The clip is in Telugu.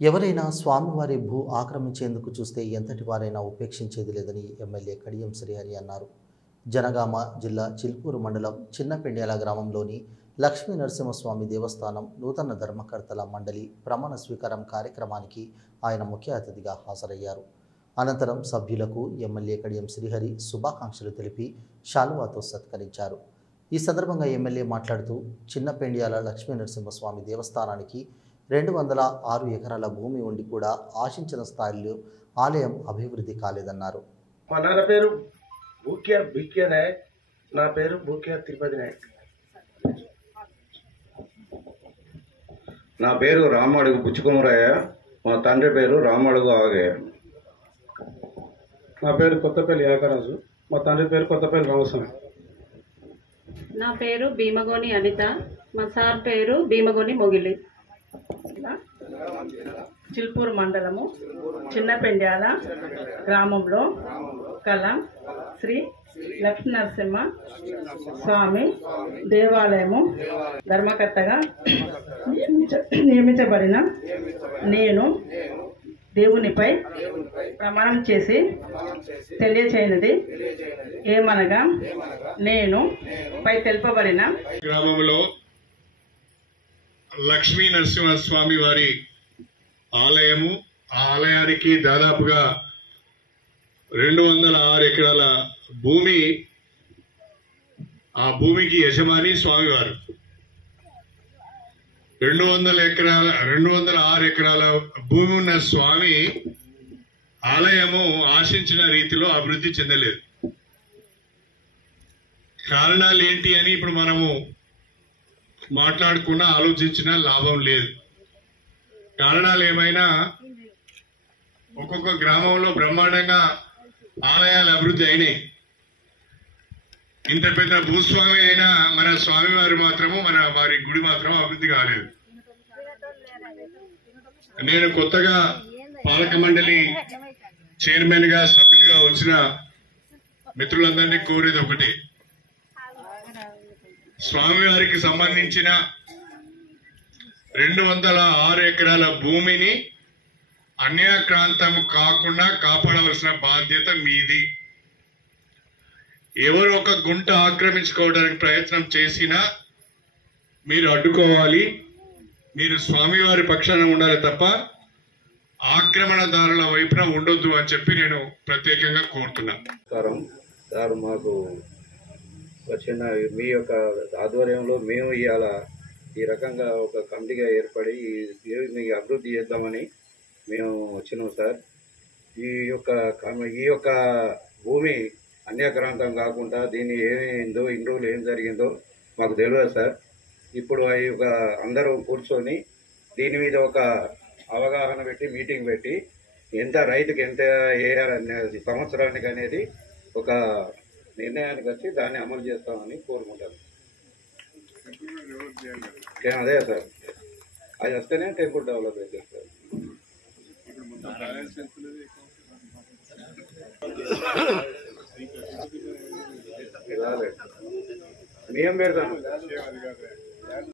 ఎవరైనా స్వామివారి భూ ఆక్రమించేందుకు చూస్తే ఎంతటి వారైనా ఉపేక్షించేది లేదని ఎమ్మెల్యే కడియం శ్రీహరి అన్నారు. జనగామ జిల్లా చిల్పూరు మండలం చిన్నపెండ్యాల గ్రామంలోని లక్ష్మీ నరసింహస్వామి దేవస్థానం నూతన ధర్మకర్తల మండలి ప్రమాణ స్వీకారం కార్యక్రమానికి ఆయన ముఖ్య అతిథిగా హాజరయ్యారు. అనంతరం సభ్యులకు ఎమ్మెల్యే కడియం శ్రీహరి శుభాకాంక్షలు తెలిపి శాలువాతో సత్కరించారు. ఈ సందర్భంగా ఎమ్మెల్యే మాట్లాడుతూ చిన్నపెండ్యాల లక్ష్మీ నరసింహస్వామి దేవస్థానానికి 206 ఎకరాల భూమి ఉండి కూడా ఆశించిన స్థాయిలో ఆలయం అభివృద్ధి కాలేదన్నారు. మా నాన్న పేరు భూక్యా నాయక్, నా పేరు భూక్యా తిరుపతి నాయక్. నా పేరు రామడుగు బుచ్చుకుమరయ్య, మా తండ్రి పేరు రామడుగు ఆగయ్య. నా పేరు కొత్తపల్లి యాకరాజు, మా తండ్రి పేరు కొత్తపల్లి రామస్వామి. నా పేరు భీమగోని అనిత, మా సార్ పేరు భీమగోని మొగిలి. చిల్పూరు మండలము చిన్నపెండ్యాల గ్రామంలో కల శ్రీ లక్ష్మీ నరసింహ స్వామి దేవాలయము ధర్మకర్తగా నియమించబడిన నేను దేవునిపై ప్రమాణం చేసి తెలియచేయనిది ఏమనగా, నేను పై తెలుపబడిన గ్రామంలో లక్ష్మీ నరసింహస్వామి వారి ఆలయము, ఆ ఆలయానికి దాదాపుగా 206 ఎకరాల భూమి, ఆ భూమికి యజమాని స్వామివారు. 206 ఎకరాల భూమి ఉన్న స్వామి ఆలయము ఆశించిన రీతిలో అభివృద్ధి చెందలేదు. కారణాలు ఏంటి అని ఇప్పుడు మనము మాట్లాడుకున్నా ఆలోచించినా లాభం లేదు. కారణాలు ఏమైనా ఒక్కొక్క గ్రామంలో బ్రహ్మాండంగా ఆలయాలు అభివృద్ధి అయినాయి. ఇంత పెద్ద భూస్వామి అయినా మన స్వామివారి మాత్రము వారి గుడి మాత్రం అభివృద్ధి కాలేదు. నేను కొత్తగా పాలక మండలి చైర్మన్ గా సభ్యులుగా వచ్చిన మిత్రులందరినీ కోరేది ఒకటి, స్వామివారికి సంబంధించిన 206 ఎకరాల భూమిని అన్యాక్రాంతం కాకుండా కాపాడవలసిన బాధ్యత మీది. ఎవరు ఒక గుంట ఆక్రమించుకోవడానికి ప్రయత్నం చేసినా మీరు అడ్డుకోవాలి. మీరు స్వామివారి పక్షాన ఉండాలి తప్ప ఆక్రమణదారుల వైపున ఉండొద్దు అని చెప్పి నేను ప్రత్యేకంగా కోరుతున్నా. సార్, మాకు వచ్చిన మీ యొక్క ఆధ్వర్యంలో మేము ఇవాళ ఈ రకంగా ఒక కమిటీగా ఏర్పడి మీ అభివృద్ధి చేద్దామని మేము వచ్చినాం సార్. ఈ యొక్క భూమి అన్యాక్రాంతం కాకుండా దీన్ని ఏమైందో, ఇన్ని రోజులు ఏం జరిగిందో మాకు తెలియదు సార్. ఇప్పుడు ఈ యొక్క అందరూ కూర్చొని దీని మీద ఒక అవగాహన పెట్టి మీటింగ్ పెట్టి ఎంత రైతుకి ఎంత వేయాలనేది సంవత్సరానికి అనేది ఒక నిర్ణయానికి వచ్చి దాన్ని అమలు చేస్తామని కోరుకుంటాను. అదే సార్, అది వస్తేనే టెంపుల్ డెవలప్ అవుతుంది సార్. మేము పెడతాను.